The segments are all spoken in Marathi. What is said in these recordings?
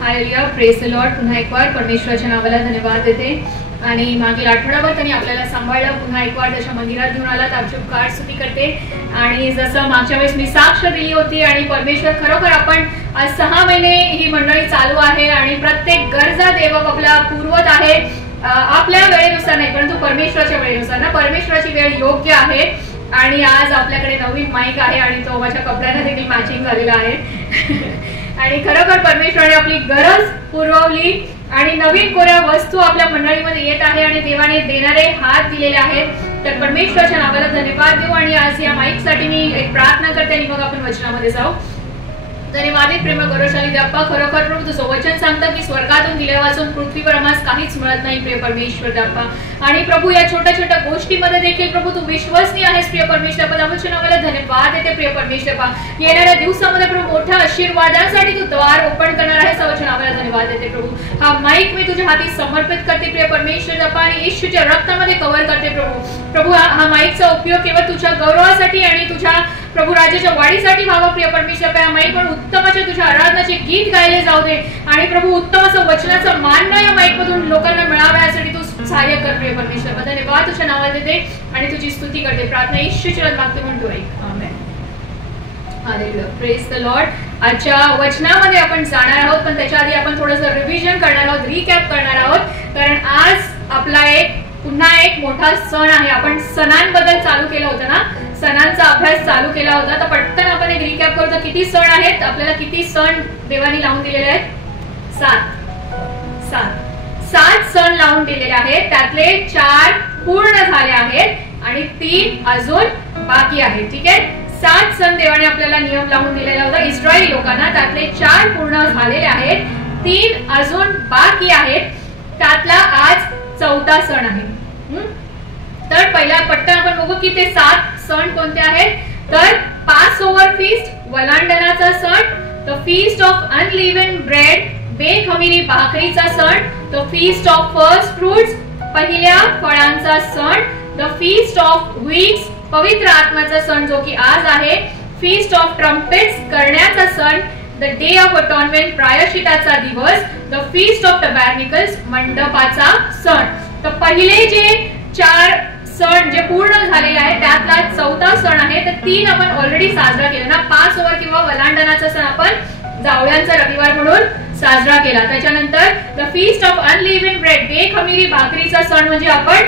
Hallelujah, praise the Lord. पुन्हा एक बार परमेश्वराच्या नावाला धन्यवाद देते. आणि मागील आठवड्याभर त्यांनी आपल्याला सांभाळलं, पुन्हा एक बार त्याच्या मंदिरात घेऊन आला, त्याची उपकार स्तुती करते. आणि जसं मागच्या वेळेस मी साक्ष दिली होती आणि परमेश्वर खरोखर आपण आज 6 महिने ही मंडळी चालू आहे आणि प्रत्येक गरजा देव आपला पुरवत आहे. आपल्या वेळेनुसार नाही, परंतु परमेश्वराच्या वेळेनुसार ना. परमेश्वराची वेळ योग्य आहे. आणि आज आपल्याकडे नवीन माईक आहे आणि तो माझ्या कपड्यांना देखील मॅचिंग झालेला आहे. आणि खरोखर परमेश्वराने आपली गरज पुरवली आणि नवीन कोऱ्या वस्तू आपल्या मंडळीमध्ये येत आहे आणि देवाने देणारे हात दिलेले आहेत. तर परमेश्वराच्या नावाला धन्यवाद देऊ. आणि आज या माईक साठी मी एक प्रार्थना करते आणि मग आपण वचनामध्ये जाऊ. धन्यवाद प्रेम गौरवशाली देवा, खरोखर प्रभू तुझं वचन सांगतं की स्वर्गातून दिल्यापासून पृथ्वीवर आम्हाला काहीच मिळत नाही प्रिय परमेश्वर देवा. आणि प्रभू या छोट्या छोट्या गोष्टीमध्ये देखील प्रभू तू विश्वसनीय आहेस प्रिय परमेश्वर देवा. त्यामुळे नावाला धन्यवाद देते प्रिय परमेश्वर देवा. येणाऱ्या दिवसामध्ये प्रभू मोठ्या आशीर्वादांसाठी तू द्वार ओपन करणार आहेस. त्यामुळे नावाला धन्यवाद देते प्रभू. हा माईक मी तुझ्या हाती समर्पित करते प्रिय परमेश्वर देवा आणि येशूच्या रक्तामध्ये कव्हर करते प्रभू. प्रभू हा माईकचा उपयोग केवळ तुझ्या गौरवासाठी आणि तुझ्या प्रभू राज्याच्या वाढीसाठी व्हावा प्रिय परमेश्वर. या माईक पण उत्तम असे तुझ्या आराधनाचे गीत गायले जाऊ दे आणि प्रभू उत्तम असं वचनाचं मान्य या माईक मधून लोकांना मिळावं यासाठी तू सहाय्य कर प्रिय परमेश्वर. धन्यवाद तुझ्या नावात देते आणि तुझी स्तुती करते. प्रार्थना येशूच्या नावात मागते म्हणतो ऐक. Amen. Hallelujah, praise the Lord. आजच्या वचनामध्ये आपण जाणार आहोत, पण त्याच्या आधी आपण थोडंसं रिव्हिजन करणार आहोत, रिकॅप करणार आहोत. कारण आज आपला पुन्हा एक मोठा सण आहे. आपण सणांबद्दल चालू केलं होतं ना, सणांचा अभ्यास चालू केला होता. तर पटकन आपण एक रिकॅप करू. तर किती सण आहेत आपल्याला, किती सण देवानी लावून दिलेले आहेत? 7 सण लावून दिलेले आहेत. त्यातले 4 पूर्ण झाले आहेत आणि 3 अजून बाकी आहेत. ठीक आहे, 7 सण देवाने आपल्याला नियम लावून दिलेला होता इस्रायली लोकांना. त्यातले 4 पूर्ण झालेले आहेत, 3 अजून बाकी आहेत. त्यातला आज 4था सण आहे. तर पहिला पटकन आपण बघू की ते 7 सण कोणते आहेत. तर पास ओव्हर फीस्ट, वलांडनाचा सण, द फीस्ट ऑफ अनलिव्हन्ड ब्रेड, बेखमीरी भाकरीचा सण, the feast of first fruits, पहिल्या फळांचा सण, द फीस्ट ऑफ वीक्स, पवित्र आत्म्याचा सण जो की आज आहे, फीस्ट ऑफ ट्रम्पेट्स, करण्याचा सण, द डे ऑफ अटॉनमेंट, प्रायश्चिताचा दिवस, द फीस्ट ऑफ टबॅर्निकल्स, मंडपाचा सण. तर पहिले जे 4 सण जे पूर्ण झालेले आहेत त्यातला 4था सण आहे. तर 3 आपण ऑलरेडी साजरा केला ना. पास ओव्हर किंवा वलांडनाचा सण आपण जावळ्यांचा रविवार म्हणून साजरा केला. त्याच्यानंतर द फीस्ट ऑफ अनलिव्हन्ड ब्रेड, बेखमीरी भाकरीचा सण म्हणजे आपण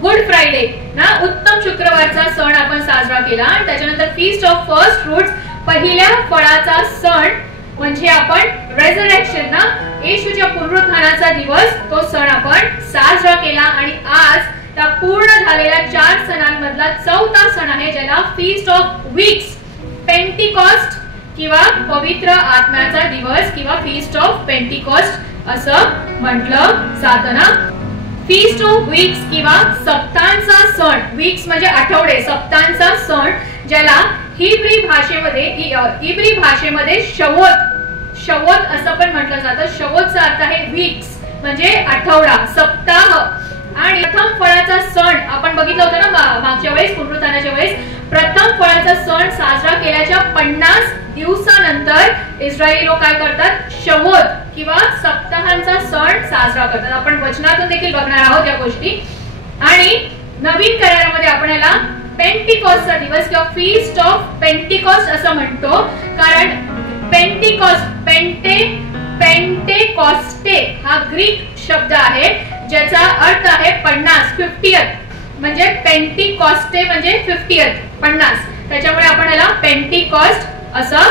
गुड फ्रायडे ना, उत्तम शुक्रवारचा सण आपण साजरा केला. आणि त्याच्यानंतर फीस्ट ऑफ फर्स्ट फ्रुट्स, पहिल्या फळाचा सण म्हणजे आपण रेझरेक्शन ना, येशूच्या पुनरुत्थानाचा दिवस, तो सण आपण साजरा केला. आणि आज त्या पूर्ण झालेल्या 4 सणांमधला 4था सण आहे ज्याला फीस्ट ऑफ वीक्स, पेंटिकॉस्ट किंवा पवित्र आत्म्याचा दिवस किंवा फीस्ट ऑफ पेंटिकॉस्ट असं म्हटलं जातं ना. फीस्ट ऑफ वीक्स किंवा सप्ताहांचा सण, वीक्स म्हणजे आठवडे, सप्ताहांचा सण ज्याला हिब्री भाषेमध्ये शवोत असं पण म्हटलं जातं. शवोतचा अर्थ आहे वीक्स म्हणजे आठवडा, सप्ताह. आणि प्रथम फळाचा सण आपण बघितलं होतं ना मागच्या वेळेस, पुनरुत्थानाच्या वेळेस. प्रथम फळाचा सण साजरा केल्याच्या 50 दिवसानंतर इस्रायली लोक काय करतात? शवोत किंवा सप्ताहांचा सण साजरा करतात. आपण वचनातून देखील बघणार आहोत या गोष्टी. आणि नवीन करारामध्ये आपण याला पेंटिकॉस्टचा दिवस किंवा फीस्ट ऑफ पेंटिकॉस्ट असं म्हणतो. कारण पेंटिकॉस्ट, पेंटेकॉस्टे हा ग्रीक शब्द आहे ज्याचा अर्थ आहे 50 म्हणजे पेंटिकॉस्टे म्हणजे 50. त्याच्यामुळे आपण याला पेंटिकॉस्ट असं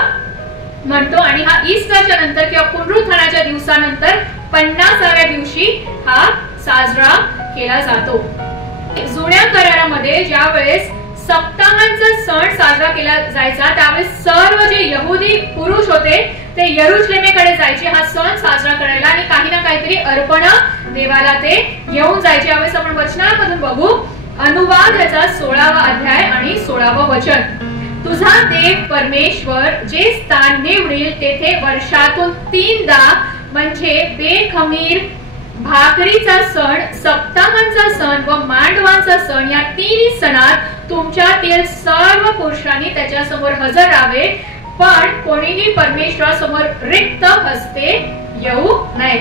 म्हणतो. आणि हा ईस्टरच्या नंतर किंवा पुनरुत्थानाच्या दिवसानंतर 50व्या दिवशी हा साजरा केला जातो. जुन्या करारामध्ये ज्या वेळेस सप्ताहांचा सण साजरा केला जायचा त्यावेळेस सर्व जे यहुदी पुरुष होते ते यरुशलेमेकडे जायचे हा सण साजरा करायला आणि काही ना काहीतरी अर्पण देवाला ते घेऊन जायचे. यावेळेस आपण वचनामधून बघू. अनुवाद याचा 16वा अध्याय आणि 16वं वचन. तुझा देव परमेश्वर जे स्थान निवडील तेथे वर्षातून 3दा म्हणजे बेखमीर भाकरीचा सण, सप्ताहांचा सण व मांडवांचा सण या 3 सणात तुमच्यातील सर्व पुरुषांनी त्याच्या समोर हजर राहावे. पण कोणीही परमेश्वरासमोर रिक्त हस्ते येऊ नये.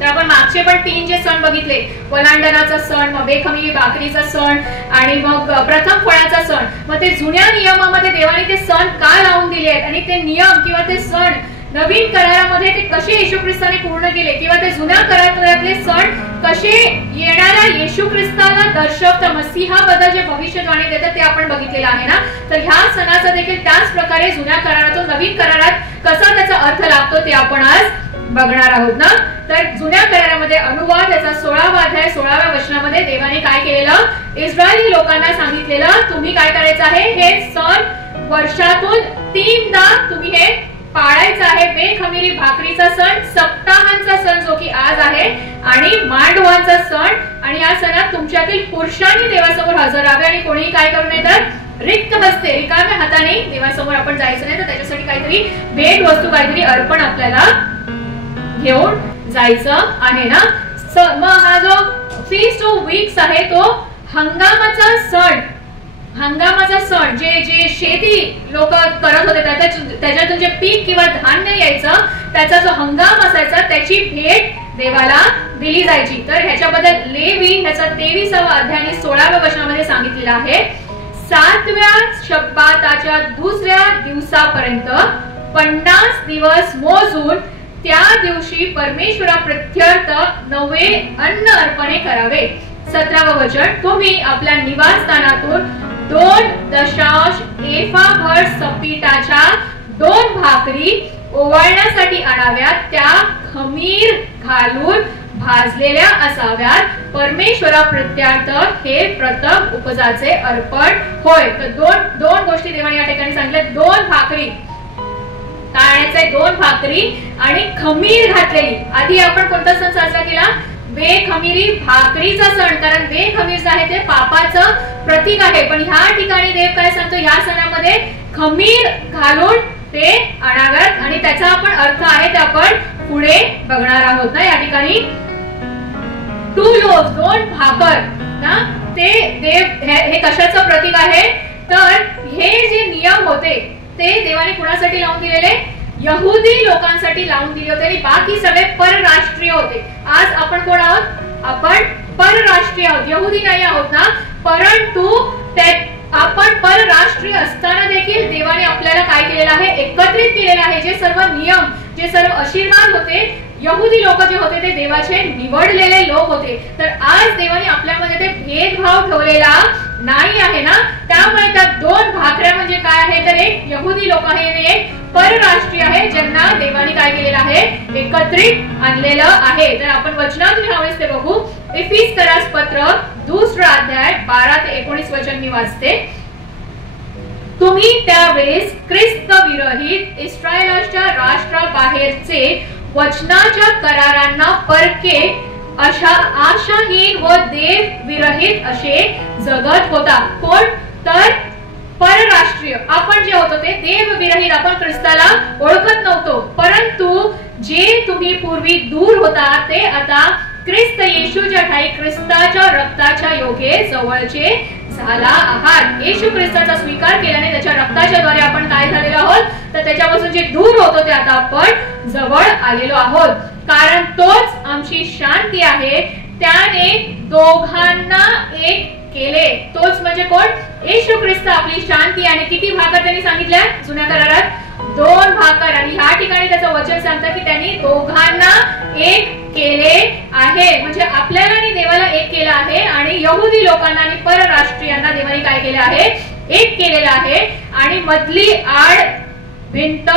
तर आपण मागचे पण 3 जे सण बघितले, वलांडणाचा सण, मग बेखमीरी भाकरीचा सण आणि मग प्रथम फळाचा सण. मग ते जुन्या नियमामध्ये देवाने ते सण का लावून दिले आहेत आणि ते नियम किंवा ते सण नवीन करारामध्ये ते कसे येशू ख्रिस्ताने पूर्ण केले किंवा ते जुन्या करारातले सण कसे येणाऱ्या येशू ख्रिस्ताला दर्शवतात, मसीहाबद्दल जे भविष्यवाणी देतात ते आपण बघितलेलं आहे ना. तर ह्या सणाचा देखील त्याच प्रकारे जुन्या करारातून नवीन करारात कसा त्याचा अर्थ लागतो ते आपण आज बघणार आहोत ना. तर जुन्या करारामध्ये अनुवाद याचा 16वा अध्याय 16व्या वचनामध्ये देवाने काय केलेलं, इस्रायली लोकांना सांगितलेलं तुम्ही काय करायचं आहे, हे सण वर्षातून 3दा तुम्ही हे पाळायचं आहे. बेखमीरी भाकरीचा सण, सप्ताहांचा सण जो की आज आहे, आणि मांडवांचा सण. आणि या सणात तुमच्यातील पुरुषांनी देवासमोर हजर राहावे आणि कोणीही काय करू नये तर रिक्त हस्ते रिकाम्या हाताने देवासमोर आपण जायचं नाही. तर त्याच्यासाठी काहीतरी भेट वस्तू, काहीतरी अर्पण आपल्याला घेऊन जायचं आहे ना. मग हा जो फीस्ट ऑफ वीक्स आहे तो हंगामाचा सण, हंगामाचा सण जे शेती लोक करत होते त्याच्यातून जे पीक किंवा धान्य यायचं त्याचा जो हंगाम असायचा त्याची भेट देवाला दिली जायची. तर ह्याच्याबद्दल लेवी ह्याचा 23वा अध्याय 16व्या वचनामध्ये सांगितलेला आहे. 7व्या शब्बाताच्या दुसऱ्या दिवसापर्यंत 50 दिवस मोजून त्या दिवशी परमेश्वराप्रित्यर्थ नवे अन्न अर्पणे करावे. 17वे वचन, तुम्ही आपल्या निवासस्थानातून 2 दशांश एफाभर सपीटाच्या 2 भाकरी ओवाळण्यासाठी आणाव्यात. त्या खमीर घालून भाजलेल्या असाव्यात. परमेश्वराप्रित्यर्थ हे प्रथम उपजाचे अर्पण होय. तर दोन गोष्टी देवाने या ठिकाणी सांगितल्या. 2 भाकरी ताळ्याचे 2 भाकरी आणि खमीर घातलेली. आधी आपण कोणता सण साजरा केला, बेखमीरी भाकरीचा सण, कारण बेखमीर आहे ते पापाचं प्रतीक आहे. पण ह्या ठिकाणी देव काय सांगतो, ह्या सणामध्ये खमीर घालून ते आणाव्यात आणि त्याचा आपण अर्थ आहे ते आपण पुढे बघणार आहोत ना. या ठिकाणी 2 लोव्स 2 भाकर ना, ते देव हे कशाचं प्रतीक आहे, तर हे जे नियम होते ते देवाने कुणासाठी लावून दिलेले, यहुदी लोकांसाठी लावून दिले होते आणि बाकी सगळे परराष्ट्रीय होते. आज आपण कोण आहोत, आपण परराष्ट्रीय आहोत, यहुदी नाही आहोत ना. परंतु आपण परराष्ट्रीय असताना देखील देवाने आपल्याला काय केलेलं आहे, एकत्रित केलेलं आहे. जे सर्व नियम, जे सर्व आशीर्वाद होते, यहुदी लोक जे होते ते देवाचे निवडलेले लोक होते. तर आज देवाने आपल्यामध्ये ते भेदभाव ठेवलेला नाही आहे ना. त्यामुळे त्या 2 भाकऱ्या म्हणजे काय आहे, तर एक यहुदी लोक आहे आणि एक परराष्ट्रीय आहे, ज्यांना देवाने काय केलेलं आहे, एकत्रित आणलेलं आहे. तर आपण वचनातून ह्यावेळेस ते बघू. इफिसकरास पत्र 2रा अध्याय 12 ते 19 वचन मी वाचते. तुम्ही त्यावेळेस ख्रिस्त विरहित इस्रायलाच्या राष्ट्राबाहेरचे वचनाच्या करारांना परके अशा आशाहीन व देव विरहित असे जगत होता. कोण, तर परराष्ट्रीय. आपण जे होतो ते देव विरहित, आपण ख्रिस्ताला ओळखत नव्हतो. परंतु जे तुम्ही पूर्वी दूर होता ते आता ख्रिस्त येशूच्या ठाई ख्रिस्ताच्या रक्ताच्या योगे जवळचे झाला आहात. येशू ख्रिस्ताचा स्वीकार केल्याने त्याच्या रक्ताच्या द्वारे आपण काय झालेलो आहोत, तर त्याच्यापासून जे दूर होतो ते आता आपण जवळ आलेलो आहोत. कारण तोच आमची शांती आहे, त्याने दोघांना एक केले. तोच म्हणजे कोण, येशू ख्रिस्त आपली शांती. आणि किती भाकर त्यांनी सांगितल्या जुन्या करारात, 2 भाकर. आणि ह्या ठिकाणी त्याचं वचन सांगतं की त्यांनी दोघांना एक केले आहे. म्हणजे आपल्याला आणि देवाला एक केलं आहे आणि यहुदी लोकांना आणि परराष्ट्रीयांना देवाने काय केले आहे, एक केलेलं आहे. आणि मधली आड भिंत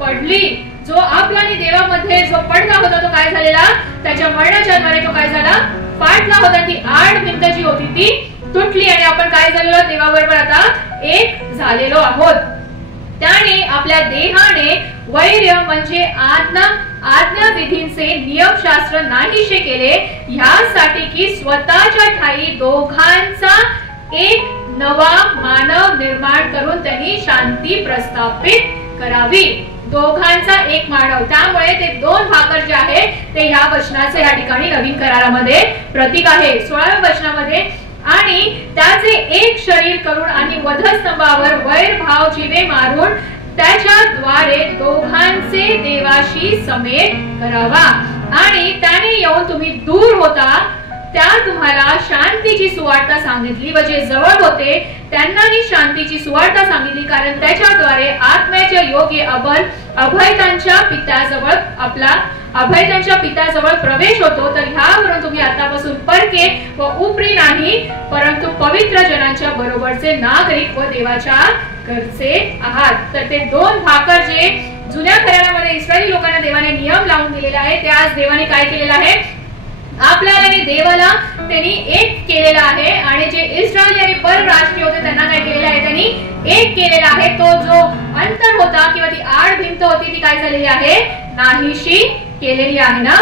पडली. जो आपला आणि देवामध्ये जो पडदा होता तो काय झालेला, त्याच्या मरणाच्या द्वारे तो काय झाला, फाटला होता. ती आड भिंत जी होती ती तुटली आणि आपण काय झालेलो, देवाबरोबर आता एक झालेलो आहोत. त्याने आपल्या देहाने वैर्य म्हणजे आज्ञा विधींचे नियमशास्त्र नाहीसे केले, ह्यासाठी की स्वतःच्या ठाई दोघांचा एक नवा मानव निर्माण करून त्यांनी शांती प्रस्थापित करावी. दोघांचा एक मानव. त्यामुळे ते 2 भाकर जे आहे ते ह्या वचनाचे या ठिकाणी नवीन करारामध्ये प्रतीक आहे. 16व्या वचनामध्ये, आणि त्याचे एक शरीर करून आणि वधस्तंभावर वैर भाव जिवे मारून त्याच्याद्वारे दोघांचे देवाशी समेट करावा आणि त्याने येऊन तुम्ही दूर होता त्या तुम्हाला शांतीची सुवार्ता सांगितली व जे जवळ होते त्यांनाही शांतीची सुवार्ता सांगितली, कारण त्याच्याद्वारे आत्म्याच्या योग्य अभयतांच्या पित्याजवळ प्रवेश होतो. तर ह्यावरून तुम्ही आतापासून परके व उपरी नाही परंतु पवित्र जनांच्या बरोबरचे नागरिक व देवाच्या घरचे आहात. तर ते दोन भाकर जे जुन्या करारामध्ये इस्रायली लोकांना देवाने नियम लावून दिलेले आहे, ते आज देवाने काय केलेलं आहे, आपल्याला आणि देवाला त्यांनी एक केलेला आहे. आणि जे इस्रायली आणि परराष्ट्रीय होते त्यांना काय केलेलं आहे, त्यांनी एक केलेला आहे. तो जो अंतर होता किंवा ती आड भिंत होती ती काय झालेली आहे, नाहीशी केलेली आहे ना.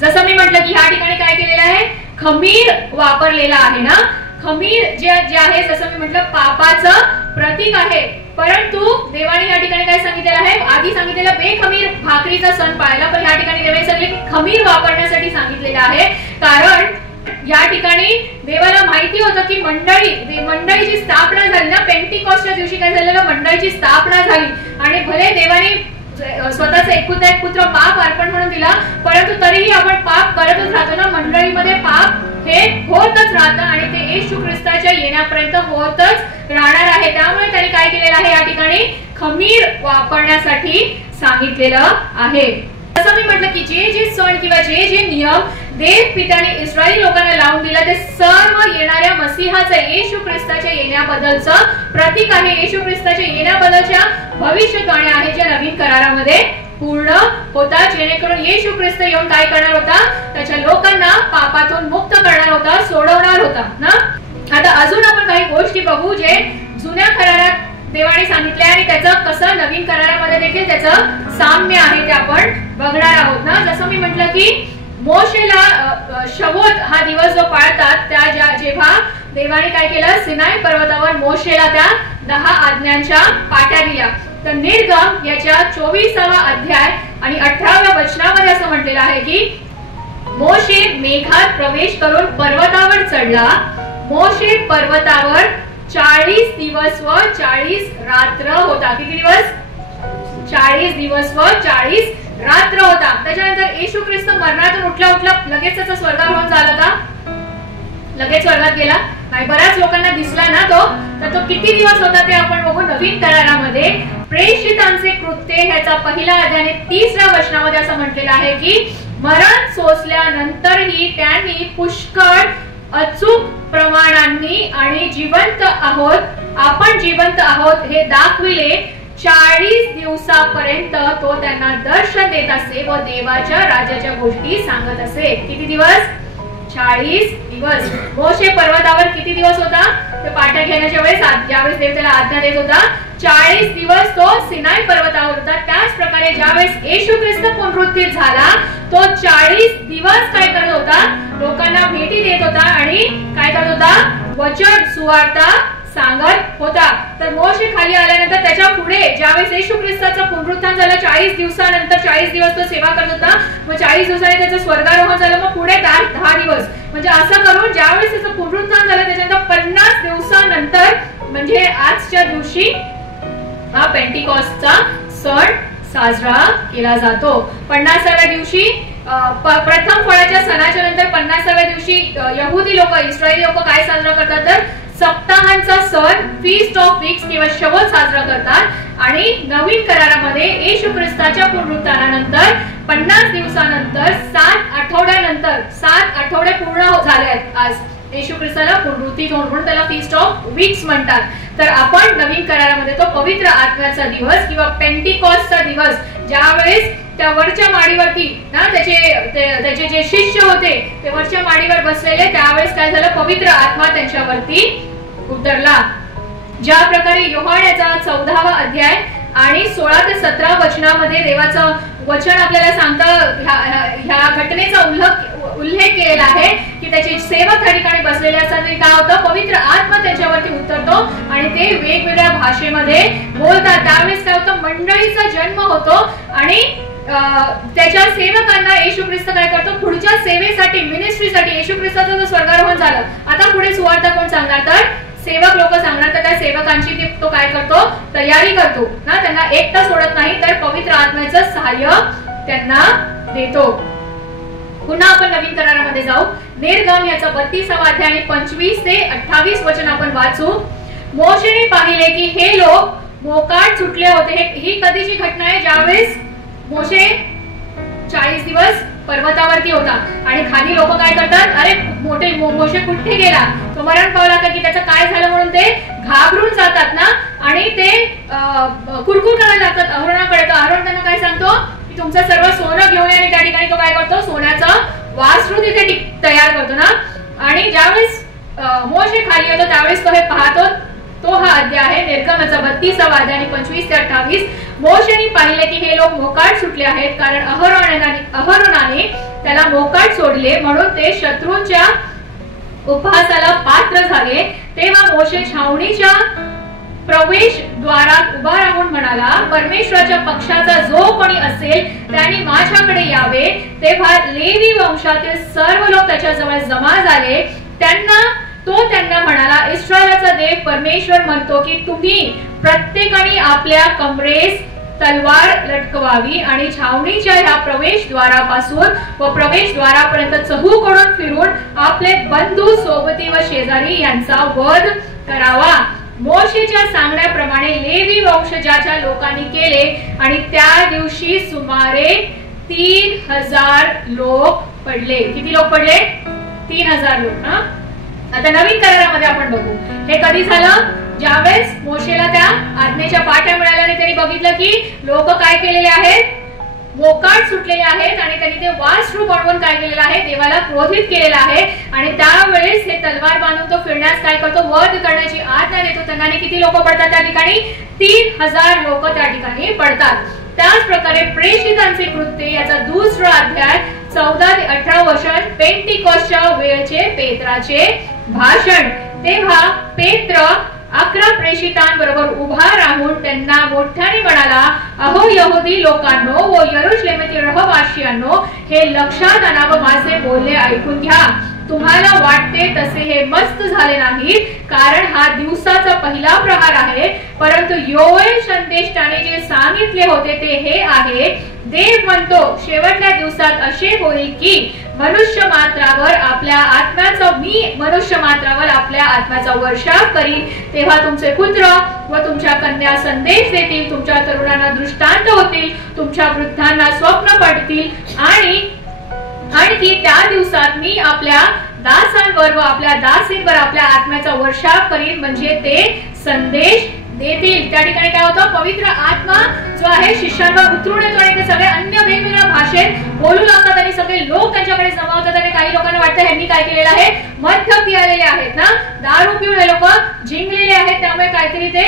जसं मी म्हटलं की ह्या ठिकाणी काय केलेलं आहे, खमीर वापरलेला आहे ना. खमीर जे आहे जसं मी म्हटलं पापाचं प्रतीक आहे, परंतु देवाने या ठिकाणी काय सांगितलेलं आहे, आधी सांगितलेलं बेखमीर भाकरीचा सण पाळायला, पण या ठिकाणी देवाने सांगितले खमीर वापरण्यासाठी सांगितलेलं आहे. कारण या ठिकाणी देवाला माहिती होतं की मंडळीची स्थापना झाली ना, पेंटिकॉस्टच्या दिवशी काय झालेलं, मंडळीची स्थापना झाली आणि भले देवाने स्वतःचा एकुलता एक पुत्र पाप अर्पण म्हणून दिला, परंतु तरीही आपण पाप करतच राहतो ना, मंडळीमध्ये पाप हे होतच राहतं आणि ते येशू ख्रिस्ताच्या येण्यापर्यंत होतच राहणार आहे. त्यामुळे त्यांनी काय केलेलं आहे, या ठिकाणी खमीर वापरण्यासाठी सांगितलेलं आहे. जसं मी म्हटलं की जे जे सण किंवा जे जे नियम देव पित्याने इस्रायली लोकांना लावून दिला ते सर्व येणाऱ्या मसीहाचं येशू ख्रिस्ताच्या येण्याबद्दलचं प्रतीक आहे. येशू ख्रिस्ताच्या येण्याबद्दलच्या भविष्यवाण्या आहेत ज्या नवीन करारामध्ये पूर्ण होता, जेणेकरून येशू ख्रिस्त येऊन काय करणार होता, त्याच्या लोकांना पापातून मुक्त करणार होता, सोडवणार होता ना. आता अजून आपण काही गोष्टी बघू जे जुन्या करारात देवाने सांगितले आणि त्याचं कसं नवीन करारामध्ये देखील त्याचं साम्य आहे ते आपण बघणार आहोत ना. जसं मी म्हटलं की मोशेला शवोत हा दिवस जो पाळतात त्या जेव्हा देवाने काय केलं, सिनाई पर्वतावर मोशेला त्या 10 आज्ञांच्या पाट्या दिल्या. तर निर्गम याच्या 24वा अध्याय आणि 18व्या वचनामध्ये असं म्हटलेलं आहे की मोशे मेघात प्रवेश करून पर्वतावर चढला. मोशे पर्वतावर 40 दिवस व 40 रात्र होता. किती दिवस, 40 दिवस व 40 रात्र होता. त्याच्यानंतर येशू ख्रिस्त मरणातून उठला लगेच त्याचा स्वर्गारोहण झाला का, लगेच स्वर्गात गेला नाही, बऱ्याच लोकांना दिसला ना तो. तर तो किती दिवस होता ते आपण बघू नवीन करारामध्ये. प्रेषितांचे कृत्य ह्याचा पहिला अध्याय 30व्या वचनामध्ये असं म्हटलेलं आहे की मरण सोसल्यानंतरही त्यांनी पुष्कळ अचूक प्रमाणांनी आणि आपण जिवंत आहोत हे दाखविले. 40 दिवसापर्यंत तो त्यांना दर्शन देत असे व देवाच्या राज्याच्या गोष्टी सांगत असे. किती दिवस, 40 दिवस. मोशे पर्वतावर किती दिवस होता, ते पाट्या घेण्याच्या वेळेस ज्यावेळेस देव त्याला आज्ञा देत होता 40 दिवस तो सिनाई पर्वतावर होता. त्याच प्रकारे ज्यावेळेस येशू ख्रिस्त पुनरुत्थित झाला तो 40 दिवस काय करत होता, लोकांना भेटी देत होता आणि काय करत होता, वचन सुवार्ता सांगत होता. तर मोशे खाली आल्यानंतर त्याच्या पुढे ज्यावेळेस येशू ख्रिस्ताचं पुनरुत्थान झालं 40 दिवसानंतर 40 दिवस तो सेवा करत होता, मग 40 दिवसांनी त्याचं स्वर्गारोहण झालं, मग पुढे 10 दिवस, म्हणजे असं करून ज्यावेळेस त्याचं पुनरुत्थान झालं त्याच्यानंतर 50 दिवसानंतर म्हणजे आजच्या दिवशी हा पेंटिकॉस्टचा सण साजरा केला जातो. 50व्या दिवशी प्रथम फळाच्या सणाच्या नंतर 50व्या दिवशी यहुदी लोक, इस्रायली लोक काय साजरा करतात, तर सप्ताहांचा सण फीस्ट ऑफ वीक्स किंवा शवत साजरा करतात. आणि नवीन करारामध्ये येशू ख्रिस्ताच्या पुनरुत्थानानंतर 50 दिवसानंतर 7 आठवड्यानंतर 7 आठवडे पूर्ण झाले आहेत आज येशू ख्रिस्ताला पुनरुत्थित होऊन, म्हणून त्याला फीस्ट ऑफ वीक्स म्हणतात. तर आपण नवीन करारामध्ये तो पवित्र आत्म्याचा दिवस किंवा पेंटिकॉस्टचा दिवस ज्यावेळेस त्या वरच्या माडीवरती ना त्याचे जे शिष्य होते ते वरच्या माडीवर बसलेले, त्यावेळेस काय झालं, पवित्र आत्मा त्यांच्यावरती उतरला. ज्या प्रकारे योहानाचा 14वा अध्याय आणि 16 ते 17 वचनामध्ये देवाचं वचन आपल्याला सांगतं, ह्या घटनेचा उल्लेख केलेला आहे की त्याचे सेवक त्या ठिकाणी बसलेले असतात, काय होतं, पवित्र आत्मा त्यांच्यावरती उतरतो आणि ते वेगवेगळ्या भाषेमध्ये बोलतात. त्यावेळेस काय होतं, मंडळीचा जन्म होतो आणि त्याच्या सेवकांना येशू ख्रिस्त काय करतो, पुढच्या सेवेसाठी, मिनिस्ट्रीसाठी, येशू ख्रिस्ताचं स्वर्गारोहण झालं, आता पुढे सुवार्ता कोण सांगणार, तर सेवक लोक सांगणार तर त्या सेवकांची तो काय करतो, तयारी करतो ना, त्यांना एकटा सोडत नाही तर पवित्र आत्म्याचं सहाय्य त्यांना देतो. पुन्हा आपण नवीन करारामध्ये जाऊ. निर्गम याचा 32वा अध्याय आणि 25 ते 28 वचन आपण वाचू. मोशेने पाहिले की हे लोक मोकाट सुटले होते. ही कधीची घटना आहे, ज्यावेळेस मोशे 40 दिवस पर्वतावरती होता आणि खाली लोक काय करतात, अरे मोशे कुठे गेला, तो मरण पावला का, की त्याचं काय झालं म्हणून ते घाबरून जातात ना आणि ते कुरकुर करायला लागतात अहरोनाकडे. तर अहरोन त्यांना काय सांगतो की तुमचं सर्व सोनं घेऊन या आणि त्या ठिकाणी तो काय करतो, सोन्याचा वासरू तिथे तयार करतो ना. आणि ज्यावेळेस मोशे खाली येतो त्यावेळेस तो हे पाहतो. तो हा अध्याय आहे निर्गमाचा 32वा अध्याय आणि 25 ते 28. मोशेने पाहिले की हे लोक मोकाट सुटले आहेत, कारण अहरोनाने त्याला मोकाट सोडले म्हणून ते शत्रूंच्या उपहासाला पात्र झाले. तेव्हा मोशे छावणीच्या प्रवेश द्वारात उभा राहून म्हणाला, परमेश्वराच्या पक्षाचा जो कोणी असेल त्यांनी माझ्याकडे यावे. तेव्हा लेवी वंशातील सर्व लोक त्याच्याजवळ जमा झाले. त्यांना म्हणाला, इस्रायलाचा देव परमेश्वर म्हणतो की तुम्ही प्रत्येकाने आपल्या कमरेस तलवार लटकवावी आणि छावणीच्या ह्या प्रवेशद्वारापासून व प्रवेशद्वारापर्यंत चहूकडून फिरून आपले बंधू, सोबती व शेजारी यांचा वध करावा. मोशेच्या सांगण्याप्रमाणे लेवी वंशजाच्या लोकांनी केले आणि त्या दिवशी सुमारे 3000 लोक पडले. किती लोक पडले? 3000 लोक. आता नवीन करारामध्ये आपण बघू हे कधी झालं, ज्यावेळेस मोशेला त्या आज्ञेच्या पाट्या मिळाल्या आणि त्यांनी बघितलं की लोक काय केलेले आहेत, मोकाट सुटलेले आहेत आणि त्यांनी ते वासरू बनवून काय केलेलं आहे, देवाला क्रोधित केलेलं आहे. आणि त्यावेळेस हे तलवार बांधून तो फिरण्यास काय करतो, वध करण्याची आज्ञा देतो. त्यांना किती लोक पडतात त्या ठिकाणी? 3000 लोक त्या ठिकाणी पडतात. त्याच प्रकारे प्रेषितांचे कृत्य याचा 2रा अध्याय 14 ते 18 वचन, पेंटिकॉस्टच्या वेळचे पेत्राचे भाषण. तेव्हा पेत्र 11 प्रेषितांबरोबर उभा राहून त्यांना मोठ्याने म्हणाला, अहो यहुदी लोकांनो व यरूशलेमेतील रहिवासियांनो, हे लक्षात आणा व माझे बोलणे ऐकून घ्या. तुम्हाला वाटते तसे हे मस्त झाले नाही, कारण हा दिवसाचा पहिला प्रहार आहे. परंतु योएल संदेष्टाने जे सांगितले होते ते हे आहे, देव म्हणतो शेवटच्या दिवसात असे होईल की मनुष्य मात्रावर आपल्या आत्म्याचा वर्षाव करीन. तेव्हा तुमचे पुत्र व तुमच्या कन्या संदेश देतील, तुमच्या तरुणांना दृष्टांत होतील, तुमच्या वृद्धांना स्वप्न पडतील. आणखी त्या दिवसात मी आपल्या दासांवर व आपल्या दासींवर आपल्या आत्म्याचा वर्षाव करीन, म्हणजे ते संदेश देतील. त्या ठिकाणी काय होतं, पवित्र आत्मा जो आहे शिष्यांवर उतरून येतो आणि ते सगळे अन्य वेगवेगळ्या भाषेत बोलू लागतात आणि सगळे लोक त्यांच्याकडे जमा होतात. आणि काही लोकांना वाटतं ह्यांनी काय केलेलं आहे, मद्य पियालेले आहेत ना, दारू पिऊन हे लोक जिंकलेले आहेत, त्यामुळे काहीतरी ते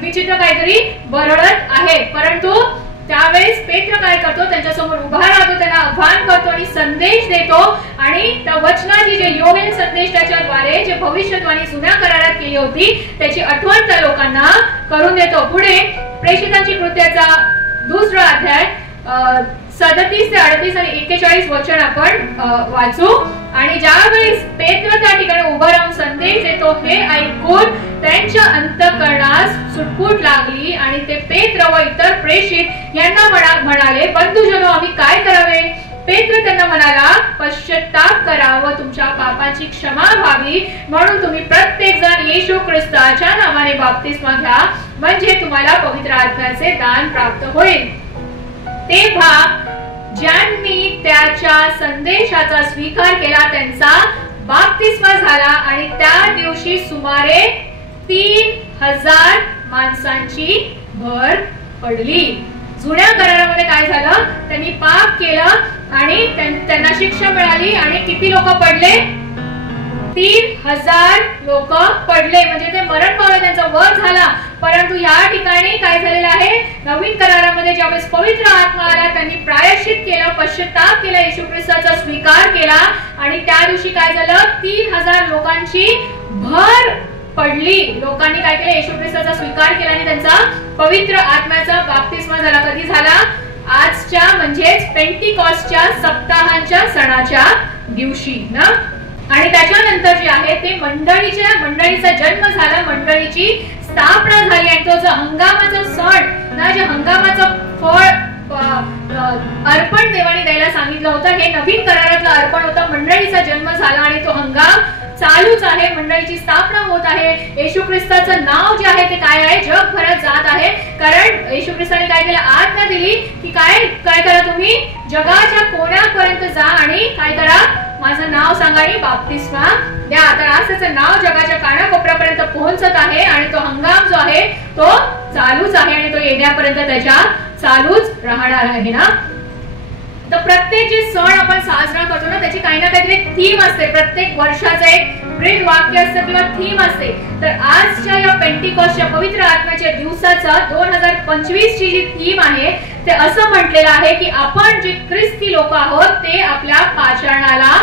विचित्र काहीतरी बरळत आहे. परंतु त्यावेळेस पेत्र काय करतो, त्यांच्यासमोर उभा राहतो, त्यांना आव्हान करतो आणि संदेश देतो. आणि त्या वचनाची जे योवेल संदेश त्याच्याद्वारे जे भविष्यवाणी जुन्या करारात केली होती त्याची आठवण त्या लोकांना करून देतो. पुढे प्रेषितांची कृत्याचा 2रा अध्याय 37 ते 38 आणि 41 वचन आपण वाचू. आणि ज्यावेळेस पेत्र त्या ठिकाणी उभा राहून संदेश देतो हे ऐकून त्यांच्या अंतःकरणास सुटफूट लागली आणि ते पेत्र व इतर प्रेषित यांना म्हणाले, बंधुजनो आम्ही काय करावे? पेत्र त्यांना म्हणाला, पश्चाताप करा व तुमच्या पापाची क्षमा व्हावी, म्हणून तुम्ही प्रत्येक जण येशू ख्रिस्ताच्या नावाने बाप्तिस्मा घ्या, म्हणजे तुम्हाला पवित्र आत्म्याचे दान प्राप्त होईल. तेव्हा ज्यांनी त्याच्या संदेशाचा स्वीकार केला त्यांचा बाप्तिस्मा झाला आणि त्या दिवशी सुमारे 3000 माणसांची भर पडली. जुन्या करारामध्ये काय झालं, त्यांनी पाप केलं आणि त्यांना शिक्षा मिळाली आणि किती लोक पडले? 3000 लोक पडले, म्हणजे ते मरण पावले, त्यांचा वध झाला. परंतु या ठिकाणी काय झालेलं आहे, नवीन करारामध्ये ज्यावेळेस पवित्र आत्मा आला त्यांनी प्रायश्चित केलं, पश्चाताप केला, येशू ख्रिस्ताचा स्वीकार केला आणि त्या दिवशी काय झालं, 3000 लोकांची भर पडली. लोकांनी काय केलं, येशू ख्रिस्ताचा स्वीकार केला आणि त्यांचा पवित्र आत्म्याचा बाप्तिस्मा झाला. कधी झाला? आजच्या म्हणजेच पेंटिकॉस्टच्या सप्ताहांच्या सणाच्या दिवशी ना. आणि त्याच्यानंतर जे आहे ते मंडळीचा जन्म झाला, मंडळीची स्थापना झाली आणि तो जो हंगामाचा सण ना, जे हंगामाचं फळ अर्पण देवाने द्यायला सांगितलं होतं, हे नवीन करारातलं अर्पण होतं. मंडळीचा जन्म झाला आणि तो हंगाम चालूच आहे, मंडळीची स्थापना होत आहे. येशू ख्रिस्ताचं नाव जे आहे ते काय आहे, जगभरात जात आहे. कारण येशू ख्रिस्ताने काय केलं, आज्ञा दिली की काय करा, तुम्ही जगाच्या कोण्यापर्यंत जा आणि काय करा, माझं नाव सांगा आणि बाप्तिस्मा द्या. तर आज त्याचं नाव जगाच्या कानाकोपऱ्यापर्यंत पोहोचत आहे आणि तो हंगाम जो आहे तो चालूच आहे आणि तो येण्यापर्यंत त्याच्या चालूच राहणार आहे ना. तर प्रत्येक जे सण आपण साजरा करतो ना, त्याची काही ना काहीतरी थीम असते. प्रत्येक वर्षाचं एक ब्रीद वाक्य असतं किंवा थीम असते. तर आजच्या या पेंटिकॉस्टच्या पवित्र आत्म्याच्या दिवसाचा 2025 ची जी थीम आहे ते असं म्हटलेलं आहे की आपण जे ख्रिस्ती लोक आहोत ते आपल्या पाचारणाला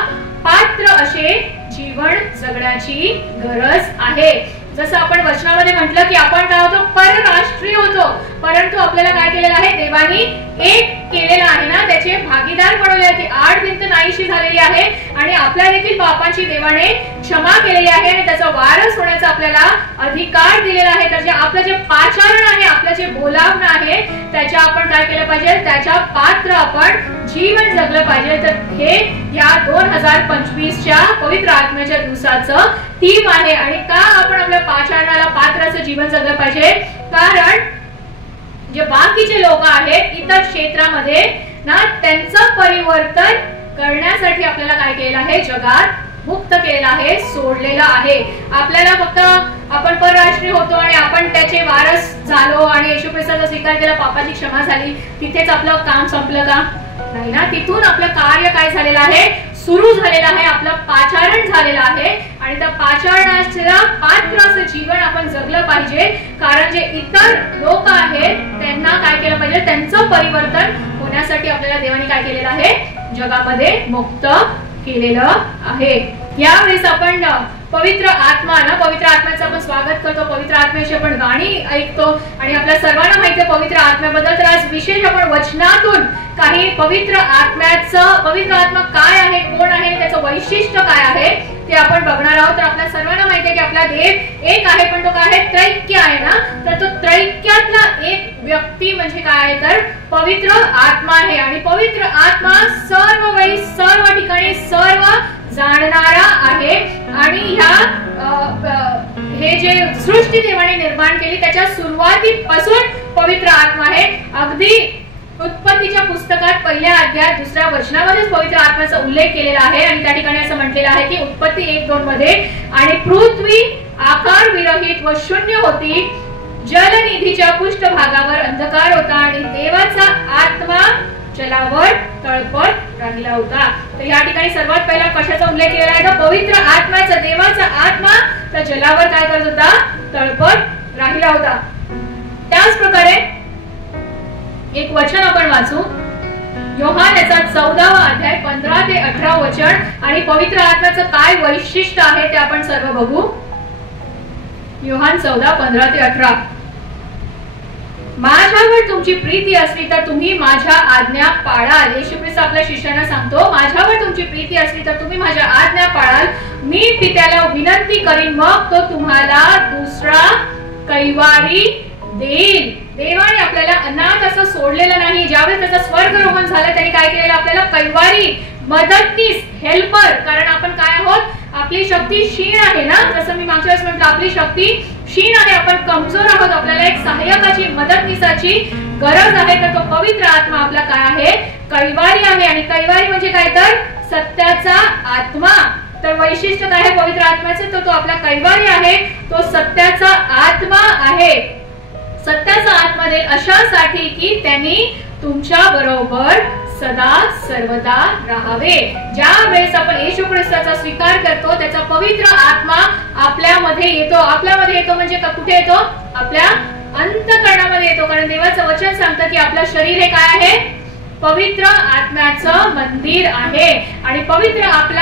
पात्र असे जीवन जगण्याची गरज आहे. जसं आपण वचनामध्ये म्हटलं की आपण काय होतो, परराष्ट्रीय होतो, परंतु आपल्याला काय केलेलं आहे, देवानी एक केलेलं आहे ना, त्याचे भागीदार बनवले आहे. आड भिंत नाहीशी झालेली आहे आणि आपल्या देखील पापांची देवाने क्षमा केलेली आहे आणि त्याचा वारस होण्याचा आपल्याला अधिकार दिलेला आहे. तर जे आपलं जे पाचारण आहे, आपलं जे बोलावणं आहे, त्याच्या आपण काय केलं पाहिजे, त्याच्या पात्र आपण जीवन जगलं पाहिजे. तर हे या 2025च्या पवित्र आत्म्याच्या दिवसाचं थीम आहे. आणि का आपण आपल्या पाचारणाला पात्र असं जीवन जगलं पाहिजे, कारण जे बाकीचे लोक आहेत इतर क्षेत्रामध्ये ना, त्यांचं परिवर्तन करण्यासाठी आपल्याला काय केलेलं आहे, जगात मुक्त केलेलं आहे, सोडलेलं आहे. आपल्याला फक्त आपण परराष्ट्रीय होतो आणि आपण त्याचे वारस झालो आणि येशू ख्रिस्ताचा स्वीकार केला, पापाची क्षमा झाली, तिथेच आपलं काम संपलं का, नाही ना. तिथून आपलं कार्य काय झालेलं आहे, सुरू झालेलं आहे, आपलं पाचारण झालेलं आहे आणि त्या पाचारणाला पात्र असं जीवन आपण जगलं पाहिजे. कारण जे इतर लोक आहेत त्यांना काय केलं पाहिजे, त्यांचं परिवर्तन होण्यासाठी आपल्याला देवाने काय केलेलं आहे, जगामध्ये मुक्त केलेलं आहे. यावेळेस आपण पवित्र आत्मा ना, पवित्र आत्म्याचं आपण स्वागत करतो, पवित्र आत्म्याची आपण गाणी ऐकतो आणि आपल्या सर्वांना माहिती आहे पवित्र आत्म्याबद्दल. तर आज विशेष आपण वचनातून काही पवित्र आत्मा काय आहे, कोण आहे, त्याचं वैशिष्ट्य काय आहे ते आपण बघणार आहोत. तर आपल्या सर्वांना माहिती आहे की आपला देव एक आहे, पण तो काय आहे, त्रैक्य आहे ना. तर तो त्रैक्यातला एक व्यक्ती म्हणजे काय आहे, तर पवित्र आत्मा आहे. आणि पवित्र आत्मा सर्व वेळी, सर्व ठिकाणी, सर्व जाणणारा आहे. आणि हे जे सृष्टी देवाने निर्माण केली त्याच्या सुरुवातीपासून पवित्र आत्मा आहे. अगदी उत्पत्तीच्या पुस्तकात पहिल्या अध्यायात 2ऱ्या वचनामध्येच पवित्र आत्म्याचा उल्लेख केलेला आहे आणि त्या ठिकाणी असं म्हटलेलं आहे की उत्पत्ती 1:2 मध्ये, आणि पृथ्वी आकार विरहित व शून्य होती, जलनिधीच्या पृष्ठभागावर अंधकार होता आणि देवाचा आत्मा जलावर तळपत राहिला होता. तर या ठिकाणी सर्वात पहिला कशाचा उल्लेख केलेला आहे, तर पवित्र आत्म्याचा, देवाचा आत्मा त्या जलावर काय करत होता, तळपत राहिला होता. त्याच प्रकारे एक वचन आपण वाचू, योहान याचा 14वा अध्याय 15 ते 18 वचन. आणि पवित्र आत्म्याचं काय वैशिष्ट्य आहे ते आपण सर्व बघू. योहान 14:15 ते 18. माझ्यावर तुमची प्रीती असली तर तुम्ही माझ्या आज्ञा पाळाल. येशू ख्रिस्त आपल्या शिष्यांना सांगतो, माझ्यावर तुमची प्रीती असली तर तुम्ही माझ्या आज्ञा पाळाल. मी पित्याला विनंती करीन, मग तो तुम्हाला दुसरा कैवारी देईल. देवाने आपल्याला अनाथ असं सोडलेलं नाही. ज्यावेळेस त्याचा स्वर्गरोहण झालं त्यांनी काय केलेलं, आपल्याला कैवारी, मदतनीस, हेल्पर. कारण आपण काय आहोत, आपली शक्ती क्षीण आहे ना. जसं मी मागच्या वेळेस म्हटलं, आपली शक्ती क्षीण आहे, आपण कमजोर आहोत, आपल्याला एक सहाय्यकाची, मदतनीसाची गरज आहे. तर तो पवित्र आत्मा आपला काय आहे, कैवारी आहे. आणि कैवारी म्हणजे काय, तर सत्याचा आत्मा. तर वैशिष्ट्य काय आहे पवित्र आत्म्याचे, तो आपला कैवारी आहे, तो सत्याचा आत्मा आहे. सत्याचा आत्मा देईल अशासाठी की त्यांनी तुमच्या बरोबर सदा सर्वदा राहावे. ज्या वेळेस आपण येशू ख्रिस्ताचा स्वीकार करतो त्याचा पवित्र आत्मा आपल्यामध्ये येतो. आपल्यामध्ये येतो म्हणजे कुठे येतो, आपल्या अंतःकरणामध्ये येतो. कारण देवाचं वचन सांगतं की आपलं शरीर हे काय आहे, पवित्र आत्म्याचं मंदिर आहे. आणि पवित्र आपला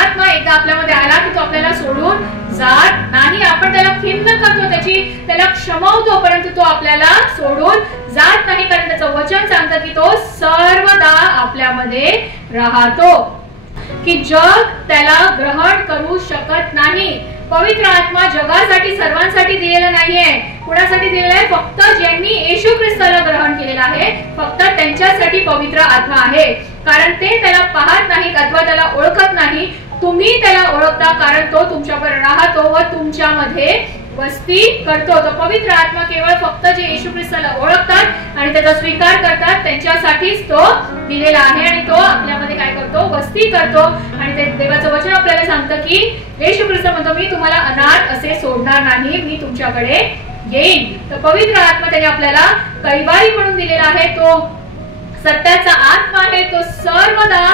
आत्मा एकदा आपल्यामध्ये आला की तो आपल्याला सोडून जात नाही. आपण त्याला खिन्न करतो, त्याला क्षमवतो, परंतु तो आपल्याला सोडून जात नाही. कारण त्याचं वचन सांगतं की तो सर्वदा आपल्यामध्ये राहतो. की जग त्याला ग्रहण करू शकत नाही. पवित्र आत्मा जगासाठी सर्वांसाठी दिलेला नाहीये. कुणासाठी दिलेला आहे? फक्त ज्यांनी येशू ख्रिस्ताला ग्रहण केलेला आहे, फक्त त्यांच्यासाठी पवित्र आत्मा आहे. कारण ते त्याला पाहत नाहीत अथवा त्याला ओळखत नाही. तुम्ही त्याला ओळखता, कारण तो तुमच्यावर राहतो व तुमच्यामध्ये वस्ती करतो. तो पवित्र आत्मा केवळ फक्त जे येशू ख्रिस्ताला ओळखतात आणि त्याचा स्वीकार करतात त्यांच्यासाठीच तो दिलेला आहे. आणि तो आपल्यामध्ये काय करतो? वस्ती करतो. आणि ते देवाचं वचन आपल्याला सांगतं की येशू ख्रिस्त म्हणतो, मी तुम्हाला अनाथ असे सोडणार नाही, मी तुमच्याकडे येईन. तर पवित्र आत्मा त्याने आपल्याला कैवारी म्हणून दिलेला आहे. तो सत्याचा आत्मा आहे. तो सर्वदा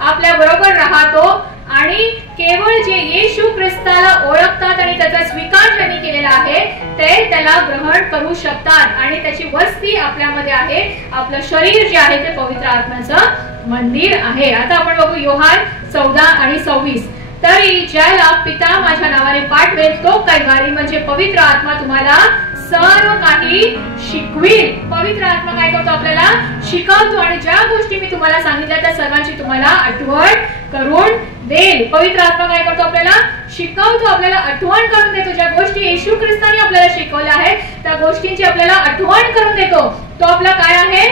आपल्या बरोबर राहतो. आणि केवळ जे येशू ख्रिस्ताला ओळखतात आणि त्याचा स्वीकार ज्यांनी केलेला आहे ते त्याला ग्रहण करू शकतात. आणि त्याची वस्ती आपल्यामध्ये आहे. आपलं शरीर जे आहे ते पवित्र आत्म्याचं मंदिर आहे. आता आपण बघू योहान 14 आणि 26. तरी ज्याला पिता माझ्या नावाने पाठवेल तो कैवारी म्हणजे पवित्र आत्मा तुम्हाला सर्व काही शिकवेल. पवित्र आत्मा काय करतो? आपल्याला शिकवतो आणि ज्या गोष्टी मी तुम्हाला सांगितल्या त्या सर्वांची तुम्हाला आठवण करून देईल. पवित्र आत्मा काय करतो? आपल्याला शिकवतो, आपल्याला आठवण करून देतो. ज्या गोष्टी येशू ख्रिस्ताने आपल्याला शिकवल्या आहेत त्या गोष्टींची आपल्याला आठवण करून देतो. तो आपला काय आहे?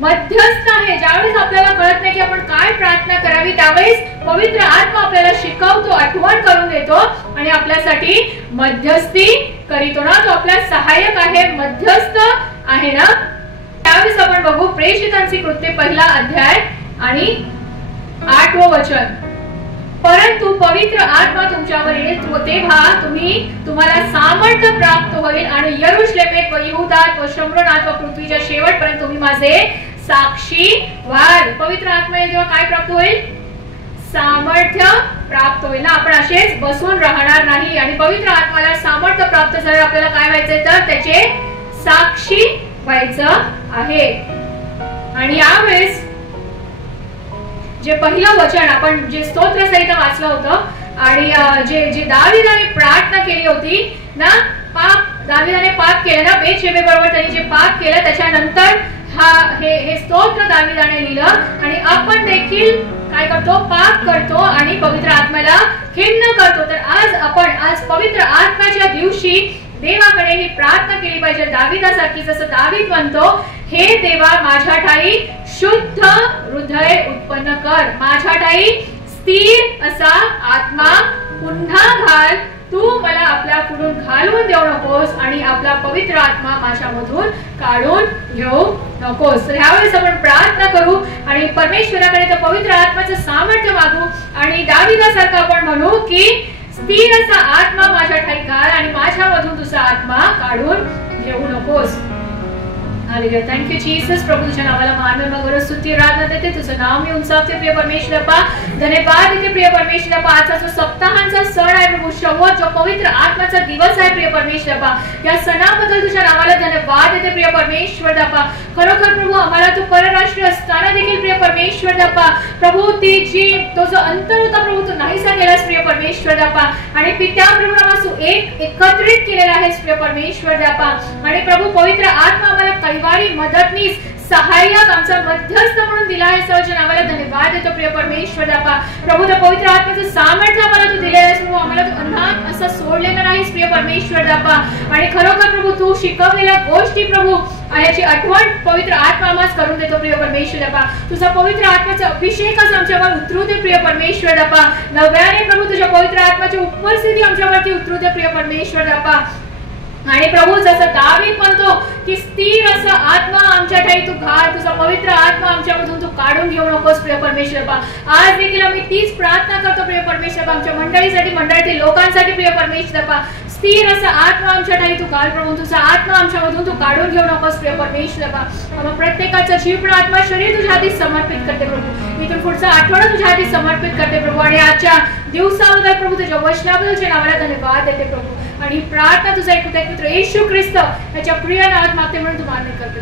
मध्यस्थ आहे. ज्यावेळेस आपल्याला कळत नाही की आपण काय प्रार्थना करावी त्यावेळेस पवित्र आत्मा आपल्याला शिकवतो, आठवण करून देतो आणि आपल्यासाठी मध्यस्थी करीतो ना. तो आपला सहाय्यक आहे, मध्यस्थ आहे ना. त्यावेळेस आपण बघू प्रेषितांची कृत्ये 1 अध्याय आणि 8 वचन. परंतु पवित्र आत्मा तुमच्यावर येईल तेव्हा तुम्हाला सामर्थ्य प्राप्त होईल आणि यरूशलेमेत व यहूदात व शम्रोनात व पृथ्वीच्या शेवटपर्यंत तुम्ही माझे साक्षी व्हाल. पवित्र आत्मा येईल तेव्हा काय प्राप्त होईल? सामर्थ्य प्राप्त होईल ना. आपण असेच बसून राहणार नाही. आणि पवित्र आत्म्याला सामर्थ्य प्राप्त झालं आपल्याला काय व्हायचंय? तर त्याचे साक्षी व्हायचं आहे. आणि यावेळेस जे पहिलं वचन आपण जे स्तोत्र सहित वाचलं होतं आणि जे दाविदाने प्रार्थना केली होती ना, दाविदाने पाप केलं ना, बेतशेबे बरोबर त्यांनी जे पाप केलं त्याच्यानंतर हे स्तोत्र दाविदाने लिहिलं. आणि आपण देखील काय करतो? पाप करतो आणि पवित्र आत्म्याला खिन्न करतो. तर आज पवित्र आत्म्याच्या दिवशी देवाकडे ही प्रार्थना केली पाहिजे दाविदासारखी. जसं दावीद म्हणतो, हे देवा माझ्या ठाई शुद्ध हृदय उत्पन्न कर, माझ्या ठाई स्थिर असा आत्मा पुन्हा घाल. तू मला आपल्या पुढून घालवून देऊ नकोस आणि आपला पवित्र आत्मा माझ्यामधून काढून घेऊ नकोस. तर ह्यावेळेस आपण प्रार्थना करू आणि परमेश्वराकडे त्या पवित्र आत्म्याचं सामर्थ्य मागू आणि दाविदासारखं आपण म्हणू की स्थिर असा आत्मा माझ्या ठाई घाल आणि माझ्यामधून तुझा आत्मा काढून घेऊ नकोस. हालेलुया. Thank you Jesus. प्रभू तुझ्या नावाला मान वगैरे स्तुती आराधना देते. तुझं नाव मी उंचावते प्रिय परमेश्वर बाप्पा. धन्यवाद देते प्रिय परमेश्वर बाप्पा. आजचा जो सप्ताहांचा सण आहे प्रभू, शव्वत जो पवित्र आत्म्याचा दिवस आहे प्रिय परमेश्वर बाप्पा, या सणाबद्दल तुझ्या नावाला धन्यवाद देते प्रिय परमेश्वर बाप्पा. खरोखर प्रभू आम्हाला तू परराष्ट्रीय असताना देखील प्रिय परमेश्वर बाप्पा प्रभू तो जो अंतर होता प्रभू तू नाहीसा केलास प्रिय परमेश्वर बाप्पा. आणि पित्या प्रभू तू एकत्रित केलेला आहेस प्रिय परमेश्वर बाप्पा. आणि प्रभू पवित्र आत्मा आम्हाला कैवारी मदतनीस सहाय्यक आमचा मध्यस्थ म्हणून दिला आहे. सर्वच्या नावाला धन्यवाद देतो प्रिय परमेश्वर बाप्पा. प्रभू त्या पवित्र आत्म्याचं सामर्थ्य आम्हाला तू दिलेलं आहेस प्रभू. आम्हाला तू अनाथ असं सोडलेलं नाहीस प्रिय परमेश्वर बाप्पा. आणि खरोखर प्रभू तू शिकवलेल्या गोष्टी प्रभू याची आठवण पवित्र आत्मा आम्हाला करून देतो प्रिय परमेश्वर बाप्पा. तुझा पवित्र आत्म्याचा अभिषेक आमच्यावर उतरू दे प्रिय परमेश्वर बाप्पा. नव्याने प्रभू तुझ्या पवित्र आत्म्याची उपस्थिती आमच्यावरती उतरू दे प्रिय परमेश्वर बाप्पा. आणि प्रभू जसं दावीद म्हणतो की स्थिर असा आत्मा आमच्या ठाई तू घाल, तुझा पवित्र आत्मा आमच्यामधून तू काढून घेऊ नकोस प्रिय परमेश्वर बाप्पा. आज देखील आम्ही तीच प्रार्थना करतो प्रिय परमेश्वर बाप्पा. आमच्या मंडळीसाठी, मंडळीतील लोकांसाठी प्रिय परमेश्वर बाप्पा. स्थिर असा आत्मा आमच्या ठाई तू घाल प्रभू, तुझा आत्मा आमच्यामधून तू काढून घेऊ नकोस प्रिय परमेश्वर बाप्पा. आम्हा प्रत्येकाचा जीव आत्मा शरीर तुझ्या हाती समर्पित करते प्रभू. इथून पुढचा आठवडा तुझ्या हाती समर्पित करते प्रभू. आणि आजच्या दिवसाबद्दल प्रभू तुझ्या वचनाबद्दलच्या नावाला धन्यवाद देते प्रभू. आणि प्रार्थना तुझा एक पुत्र येशू ख्रिस्त याच्या प्रिय नावात मागते म्हणून तू मान्य करते.